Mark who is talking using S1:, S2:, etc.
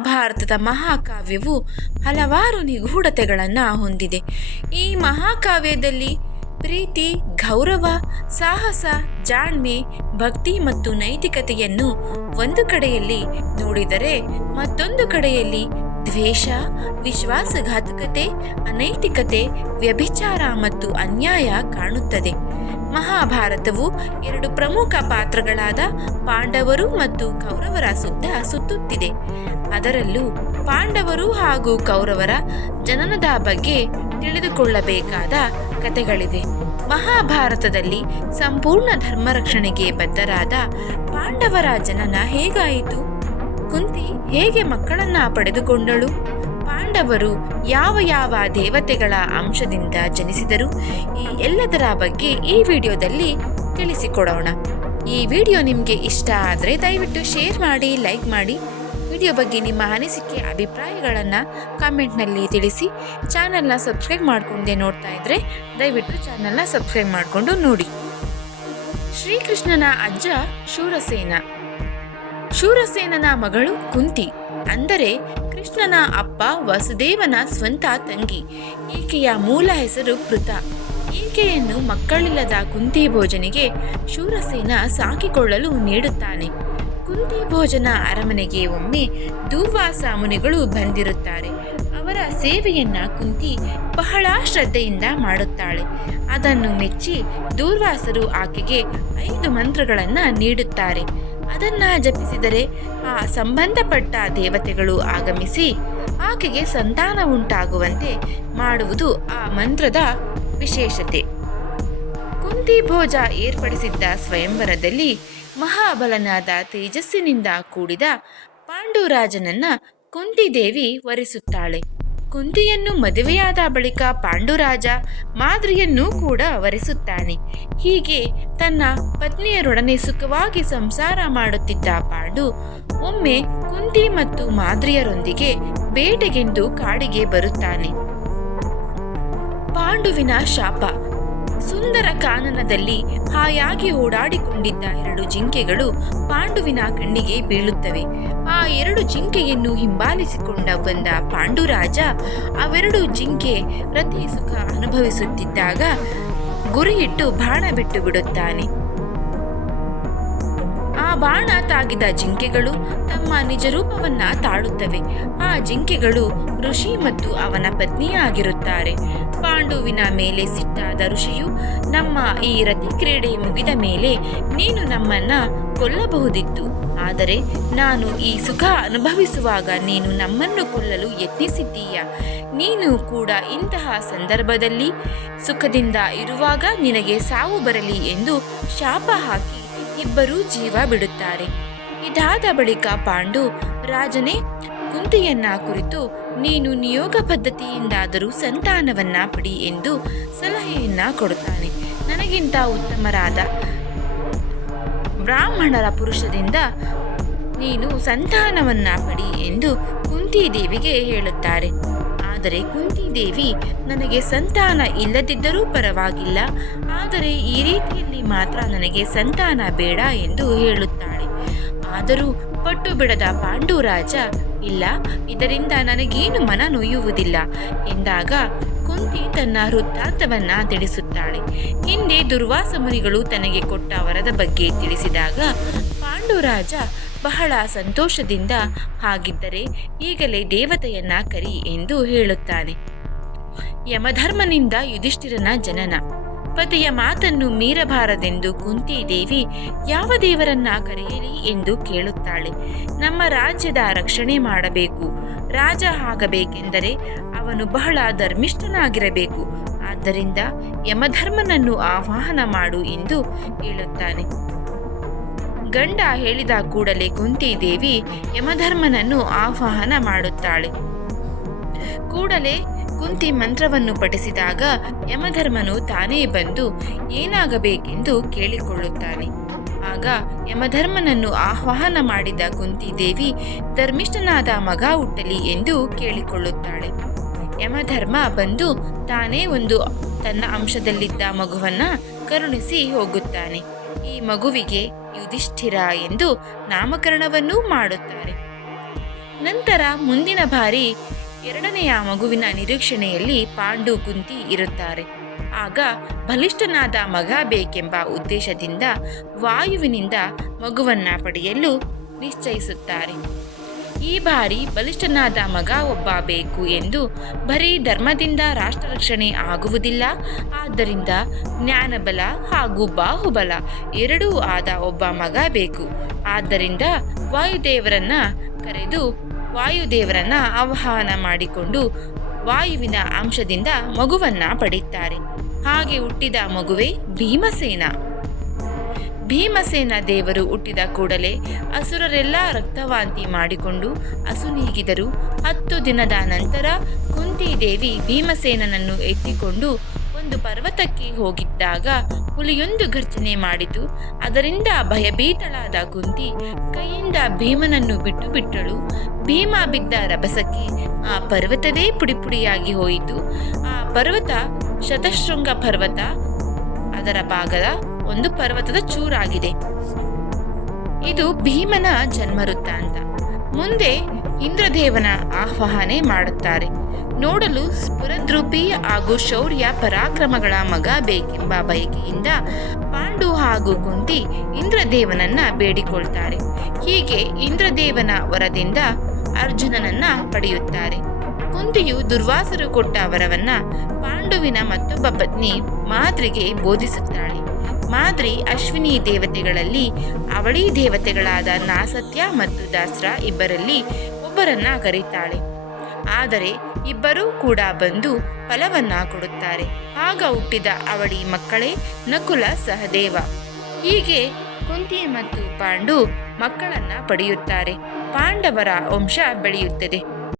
S1: ಮಹಾಭಾರತದ ಮಹಾಕಾವ್ಯವು ಹಲವಾರು ನಿಗೂಢತೆಗಳನ್ನು ಹೊಂದಿದೆ. ಈ ಮಹಾಕಾವ್ಯದಲ್ಲಿ ಪ್ರೀತಿ, ಗೌರವ, ಸಾಹಸ, ಜಾಣ್ಮೆ, ಭಕ್ತಿ ಮತ್ತು ನೈತಿಕತೆಯನ್ನು ಒಂದು ಕಡೆಯಲ್ಲಿ ನೋಡಿದರೆ ಮತ್ತೊಂದು ಕಡೆಯಲ್ಲಿ ದ್ವೇಷ, ವಿಶ್ವಾಸಘಾತುಕತೆ, ಅನೈತಿಕತೆ, ವ್ಯಭಿಚಾರ ಮತ್ತು ಅನ್ಯಾಯ ಕಾಣುತ್ತದೆ. ಮಹಾಭಾರತವು ಎರಡು ಪ್ರಮುಖ ಪಾತ್ರಗಳಾದ ಪಾಂಡವರು ಮತ್ತು ಕೌರವರ ಸುತ್ತ ಸುತ್ತುತ್ತಿದೆ. ಅದರಲ್ಲೂ ಪಾಂಡವರು ಹಾಗೂ ಕೌರವರ ಜನನದ ಬಗ್ಗೆ ತಿಳಿದುಕೊಳ್ಳಬೇಕಾದ ಕಥೆಗಳಿವೆ ಮಹಾಭಾರತದಲ್ಲಿ ಸಂಪೂರ್ಣ ಧರ್ಮರಕ್ಷಣೆಗೆ ಬದ್ಧರಾದ ಪಾಂಡವರ ಜನನ ಹೇಗಾಯಿತು? ಕುಂತಿ ಹೇಗೆ ಮಕ್ಕಳನ್ನ ಪಡೆದುಕೊಂಡಳು? ಪಾಂಡವರು ಯಾವ ಯಾವ ದೇವತೆಗಳ ಅಂಶದಿಂದ ಜನಿಸಿದರು? ಈ ಎಲ್ಲದರ ಬಗ್ಗೆ ಈ ವಿಡಿಯೋದಲ್ಲಿ ತಿಳಿಸಿಕೊಡೋಣ. ಈ ವಿಡಿಯೋ ನಿಮಗೆ ಇಷ್ಟ ಆದರೆ ದಯವಿಟ್ಟು ಶೇರ್ ಮಾಡಿ, ಲೈಕ್ ಮಾಡಿ. ವಿಡಿಯೋ ಬಗ್ಗೆ ನಿಮ್ಮ ಅನಿಸಿಕೆ, ಅಭಿಪ್ರಾಯಗಳನ್ನು ಕಾಮೆಂಟ್ನಲ್ಲಿ ತಿಳಿಸಿ. ಚಾನಲ್ನ ಸಬ್ಸ್ಕ್ರೈಬ್ ಮಾಡ್ಕೊಂಡೆ ನೋಡ್ತಾ ಇದ್ದರೆ ದಯವಿಟ್ಟು ಚಾನಲ್ನ ಸಬ್ಸ್ಕ್ರೈಬ್ ಮಾಡಿಕೊಂಡು ನೋಡಿ. ಶ್ರೀಕೃಷ್ಣನ ಅಜ್ಜ ಶೂರಸೇನ. ಶೂರಸೇನನ ಮಗಳು ಕುಂತಿ. ಅಂದರೆ ಕೃಷ್ಣನ ಅಪ್ಪ ವಸುದೇವನ ಸ್ವಂತ ತಂಗಿ. ಈಕೆಯ ಮೂಲ ಹೆಸರು ಕೃತ. ಈಕೆಯನ್ನು ಮಕ್ಕಳಿಲ್ಲದ ಕುಂತಿ ಭೋಜನಿಗೆ ಶೂರಸೇನ ಸಾಕಿಕೊಳ್ಳಲು ನೀಡುತ್ತಾನೆ. ಕುಂತಿ ಭೋಜನ ಅರಮನೆಗೆ ಒಮ್ಮೆ ದೂರ್ವಾಸ ಮುನಿಗಳು ಬಂದಿರುತ್ತಾರೆ. ಅವರ ಸೇವೆಯನ್ನ ಕುಂತಿ ಬಹಳ ಶ್ರದ್ಧೆಯಿಂದ ಮಾಡುತ್ತಾಳೆ. ಅದನ್ನು ಮೆಚ್ಚಿ ದೂರ್ವಾಸರು ಆಕೆಗೆ ಐದು ಮಂತ್ರಗಳನ್ನ ನೀಡುತ್ತಾರೆ. ಅದನ್ನ ಜಪಿಸಿದರೆ ಆ ಸಂಬಂಧಪಟ್ಟ ದೇವತೆಗಳು ಆಗಮಿಸಿ ಆಕೆಗೆ ಸಂತಾನ ಉಂಟಾಗುವಂತೆ ಮಾಡುವುದು ಆ ಮಂತ್ರದ ವಿಶೇಷತೆ. ಕುಂತಿ ಭೋಜ ಏರ್ಪಡಿಸಿದ್ದ ಸ್ವಯಂವರದಲ್ಲಿ ಮಹಾಬಲನಾದ ತೇಜಸ್ಸಿನಿಂದ ಕೂಡಿದ ಪಾಂಡುರಾಜನನ್ನ ಕುಂತಿದೇವಿ ವರಿಸುತ್ತಾಳೆ. ಕುಂತಿಯನ್ನು ಮದುವೆಯಾದ ಬಳಿಕ ಪಾಂಡುರಾಜ ಮಾದ್ರಿಯನ್ನು ಕೂಡ ವರಿಸುತ್ತಾನೆ. ಹೀಗೆ ತನ್ನ ಪತ್ನಿಯರೊಡನೆ ಸುಖವಾಗಿ ಸಂಸಾರ ಮಾಡುತ್ತಿದ್ದ ಪಾಂಡು ಒಮ್ಮೆ ಕುಂತಿ ಮತ್ತು ಮಾದ್ರಿಯರೊಂದಿಗೆ ಬೇಟೆಗೆಂದು ಕಾಡಿಗೆ ಬರುತ್ತಾನೆ. ಪಾಂಡುವಿನ ಶಾಪ ಸುಂದರ ಕಾನನದಲ್ಲಿ ಹಾಯಾಗಿ ಓಡಾಡಿಕೊಂಡಿದ್ದ ಎರಡು ಜಿಂಕೆಗಳು ಪಾಂಡುವಿನ ಕಣ್ಣಿಗೆ ಬೀಳುತ್ತವೆ. ಆ ಎರಡು ಜಿಂಕೆಯನ್ನು ಹಿಂಬಾಲಿಸಿಕೊಂಡ ಬಂದ ಪಾಂಡುರಾಜ ಅವೆರಡು ಜಿಂಕೆ ಪ್ರತಿ ಸುಖ ಅನುಭವಿಸುತ್ತಿದ್ದಾಗ ಗುರಿಯಿಟ್ಟು ಬಾಣ ಬಿಟ್ಟು ಬಿಡುತ್ತಾನೆ. ಬಾಣ ತಾಗಿದ ಜಿಂಕೆಗಳು ತಮ್ಮ ನಿಜ ರೂಪವನ್ನ ತಾಳುತ್ತವೆ. ಆ ಜಿಂಕೆಗಳು ಋಷಿ ಮತ್ತು ಅವನ ಪತ್ನಿಯಾಗಿರುತ್ತಾರೆ. ಪಾಂಡುವಿನ ಮೇಲೆ ಸಿಟ್ಟಾದ ಋಷಿಯು, ನಮ್ಮ ಈ ರತಿ ಕ್ರೀಡೆ ಮುಗಿದ ಮೇಲೆ ನೀನು ನಮ್ಮನ್ನ ಕೊಲ್ಲಬಹುದಿತ್ತು. ಆದರೆ ನಾನು ಈ ಸುಖ ಅನುಭವಿಸುವಾಗ ನೀನು ನಮ್ಮನ್ನು ಕೊಲ್ಲಲು ಯತ್ನಿಸಿದ್ದೀಯ. ನೀನು ಕೂಡ ಇಂತಹ ಸಂದರ್ಭದಲ್ಲಿ ಸುಖದಿಂದ ಇರುವಾಗ ನಿನಗೆ ಸಾವು ಬರಲಿ ಎಂದು ಶಾಪ ಹಾಕಿ ಇಬ್ಬರೂ ಜೀವ ಬಿಡುತ್ತಾರೆ. ಇದಾದ ಬಳಿಕ ಪಾಂಡು, ರಾಜನೇ, ಕುಂತಿಯನ್ನ ಕುರಿತು ನೀನು ನಿಯೋಗ ಪದ್ಧತಿಯಿಂದಾದರೂ ಸಂತಾನವನ್ನ ಪಡಿ ಎಂದು ಸಲಹೆಯನ್ನ ಕೊಡುತ್ತಾನೆ. ನನಗಿಂತ ಉತ್ತಮರಾದ ಬ್ರಾಹ್ಮಣರ ಪುರುಷದಿಂದ ನೀನು ಸಂತಾನವನ್ನ ಪಡಿ ಎಂದು ಕುಂತಿದೇವಿಗೆ ಹೇಳುತ್ತಾರೆ. ಆದರೆ ಕುಂತಿದೇವಿ, ನನಗೆ ಸಂತಾನ ಇಲ್ಲದಿದ್ದರೂ ಪರವಾಗಿಲ್ಲ. ಆದರೆ ಈ ರೀತಿಯಲ್ಲಿ ಮಾತ್ರ ನನಗೆ ಸಂತಾನ ಬೇಡ ಎಂದು ಹೇಳುತ್ತಾಳೆ. ಆದರೂ ಪಟ್ಟು ಬಿಡದ ಪಾಂಡುರಾಜ, ಇಲ್ಲ, ಇದರಿಂದ ನನಗೇನು ಮನ ನೋಯುವುದಿಲ್ಲ ಎಂದಾಗ ಕುಂತಿ ತನ್ನ ವೃತ್ತಾಂತವನ್ನ ತಿಳಿಸುತ್ತಾಳೆ. ಹಿಂದೆ ದುರ್ವಾಸ ಮುನಿಗಳು ತನಗೆ ಕೊಟ್ಟ ವರದ ಬಗ್ಗೆ ತಿಳಿಸಿದಾಗ ಪಾಂಡುರಾಜ ಬಹಳ ಸಂತೋಷದಿಂದ ಹಾಗಿದ್ದರೆ ಈಗಲೇ ದೇವತೆಯನ್ನ ಕರಿ ಎಂದು ಹೇಳುತ್ತಾನೆ. ಯಮಧರ್ಮನಿಂದ ಯುಧಿಷ್ಠಿರನ ಜನನ. ಪತಿಯ ಮಾತನ್ನು ಮೀರಬಾರದೆಂದು ಕುಂತಿ ದೇವಿ ಯಾವ ದೇವರನ್ನ ಕರೆಯಲಿ ಎಂದು ಕೇಳುತ್ತಾಳೆ. ನಮ್ಮ ರಾಜ್ಯದ ರಕ್ಷಣೆ ಮಾಡಬೇಕು. ರಾಜ ಆಗಬೇಕೆಂದರೆ ಅವನು ಬಹಳ ಧರ್ಮಿಷ್ಠನಾಗಿರಬೇಕು. ಆದ್ದರಿಂದ ಯಮಧರ್ಮನನ್ನು ಆಹ್ವಾನ ಮಾಡು ಎಂದು ಹೇಳುತ್ತಾನೆ. ಗಂಡ ಹೇಳಿದ ಕೂಡಲೇ ಕುಂತಿ ದೇವಿ ಯಮಧರ್ಮನನ್ನು ಆಹ್ವಾನ ಮಾಡುತ್ತಾಳೆ. ಕೂಡಲೇ ಕುಂತಿ ಮಂತ್ರವನ್ನು ಪಠಿಸಿದಾಗ ಯಮಧರ್ಮನು ತಾನೇ ಬಂದು ಏನಾಗಬೇಕೆಂದು ಕೇಳಿಕೊಳ್ಳುತ್ತಾನೆ. ಆಗ ಯಮಧರ್ಮನನ್ನು ಆಹ್ವಾನ ಮಾಡಿದ ಕುಂತಿದೇವಿ ಧರ್ಮಿಷ್ಠನಾದ ಮಗ ಹುಟ್ಟಲಿ ಎಂದು ಕೇಳಿಕೊಳ್ಳುತ್ತಾಳೆ. ಯಮಧರ್ಮ ಬಂದು ತಾನೇ ಒಂದು ತನ್ನ ಅಂಶದಲ್ಲಿದ್ದ ಮಗುವನ್ನ ಕರುಣಿಸಿ ಹೋಗುತ್ತಾನೆ. ಈ ಮಗುವಿಗೆ ಯುಧಿಷ್ಠಿರ ಎಂದು ನಾಮಕರಣವನ್ನೂ ಮಾಡುತ್ತಾರೆ. ನಂತರ ಮುಂದಿನ ಬಾರಿ ಎರಡನೆಯ ಮಗುವಿನ ನಿರೀಕ್ಷಣೆಯಲ್ಲಿ ಪಾಂಡು ಕುಂತಿ ಇರುತ್ತಾರೆ. ಆಗ ಬಲಿಷ್ಠನಾದ ಮಗ ಬೇಕೆಂಬ ಉದ್ದೇಶದಿಂದ ವಾಯುವಿನಿಂದ ಮಗುವನ್ನ ಪಡೆಯಲು ನಿಶ್ಚಯಿಸುತ್ತಾರೆ. ಈ ಬಾರಿ ಬಲಿಷ್ಠನಾದ ಮಗ ಒಬ್ಬ ಬೇಕು ಎಂದು ಬರೀ ಧರ್ಮದಿಂದ ರಾಷ್ಟ್ರ ರಕ್ಷಣೆ ಆಗುವುದಿಲ್ಲ. ಆದ್ದರಿಂದ ಜ್ಞಾನಬಲ ಹಾಗೂ ಬಾಹುಬಲ ಎರಡೂ ಆದ ಒಬ್ಬ ಮಗ ಬೇಕು. ಆದ್ದರಿಂದ ವಾಯುದೇವರನ್ನ ಕರೆದು ವಾಯುದೇವರನ್ನ ಆಹ್ವಾನ ಮಾಡಿಕೊಂಡು ವಾಯುವಿನ ಅಂಶದಿಂದ ಮಗುವನ್ನ ಪಡೆಯುತ್ತಾರೆ. ಹಾಗೆ ಹುಟ್ಟಿದ ಮಗುವೆ ಭೀಮಸೇನ. ಭೀಮಸೇನ ದೇವರು ಹುಟ್ಟಿದ ಕೂಡಲೇ ಅಸುರರೆಲ್ಲ ರಕ್ತವಾಂತಿ ಮಾಡಿಕೊಂಡು ಅಸುನೀಗಿದರು ಹತ್ತು ದಿನದ ನಂತರ ಕುಂತಿದೇವಿ ಭೀಮಸೇನನನ್ನು ಎತ್ತಿಕೊಂಡು ಒಂದು ಪರ್ವತಕ್ಕೆ ಹೋಗಿದ್ದಾಗ ಹುಲಿಯೊಂದು ಘರ್ಜನೆ ಮಾಡಿತು. ಅದರಿಂದ ಭಯಭೀತಳಾದ ಕುಂತಿ ಕೈಯಿಂದ ಭೀಮನನ್ನು ಬಿಟ್ಟು ಬಿಟ್ಟಳು. ಭೀಮ ಬಿದ್ದ ರಭಸಕ್ಕೆ ಆ ಪರ್ವತವೇ ಪುಡಿಪುಡಿಯಾಗಿ ಹೋಯಿತು. ಆ ಪರ್ವತ ಶತಶೃಂಗ ಪರ್ವತ. ಅದರ ಭಾಗದ ಒಂದು ಪರ್ವತದ ಚೂರಾಗಿದೆ. ಇದು ಭೀಮನ ಜನ್ಮವೃತ್ತಾಂತ ಮುಂದೆ ಇಂದ್ರದೇವನ ಆಹ್ವಾನೆ ಮಾಡುತ್ತಾರೆ. ನೋಡಲು ಸ್ಫುರದ್ರೂಪಿ ಹಾಗೂ ಶೌರ್ಯ ಪರಾಕ್ರಮಗಳ ಮಗ ಬೇಕೆಂಬ ಬಯಕೆಯಿಂದ ಪಾಂಡು ಹಾಗೂ ಕುಂತಿ ಇಂದ್ರದೇವನನ್ನ ಬೇಡಿಕೊಳ್ತಾರೆ. ಹೀಗೆ ಇಂದ್ರದೇವನ ವರದಿಂದ ಅರ್ಜುನನನ್ನ ಪಡೆಯುತ್ತಾರೆ. ಕುಂತಿಯು ದುರ್ವಾಸರು ಕೊಟ್ಟ ವರವನ್ನ ಪಾಂಡುವಿನ ಮತ್ತೊಬ್ಬ ಪತ್ನಿ ಮಾದ್ರಿಗೆ ಬೋಧಿಸುತ್ತಾಳೆ. ಮಾದ್ರಿ ಅಶ್ವಿನಿ ದೇವತೆಗಳಲ್ಲಿ, ಅವಳಿ ದೇವತೆಗಳಾದ ನಾಸತ್ಯ ಮತ್ತು ದಾಸ್ರ ಇಬ್ಬರಲ್ಲಿ ಒಬ್ಬರನ್ನ ಕರೀತಾಳೆ. ಆದರೆ ಇಬ್ಬರೂ ಕೂಡ ಬಂದು ಫಲವನ್ನ ಕೊಡುತ್ತಾರೆ. ಆಗ ಹುಟ್ಟಿದ ಅವಳಿ ಮಕ್ಕಳೇ ನಕುಲ ಸಹದೇವ. ಹೀಗೆ ಕುಂತಿ ಮತ್ತು ಪಾಂಡು ಮಕ್ಕಳನ್ನ ಪಡೆಯುತ್ತಾರೆ. ಪಾಂಡವರ ವಂಶ ಬೆಳೆಯುತ್ತದೆ.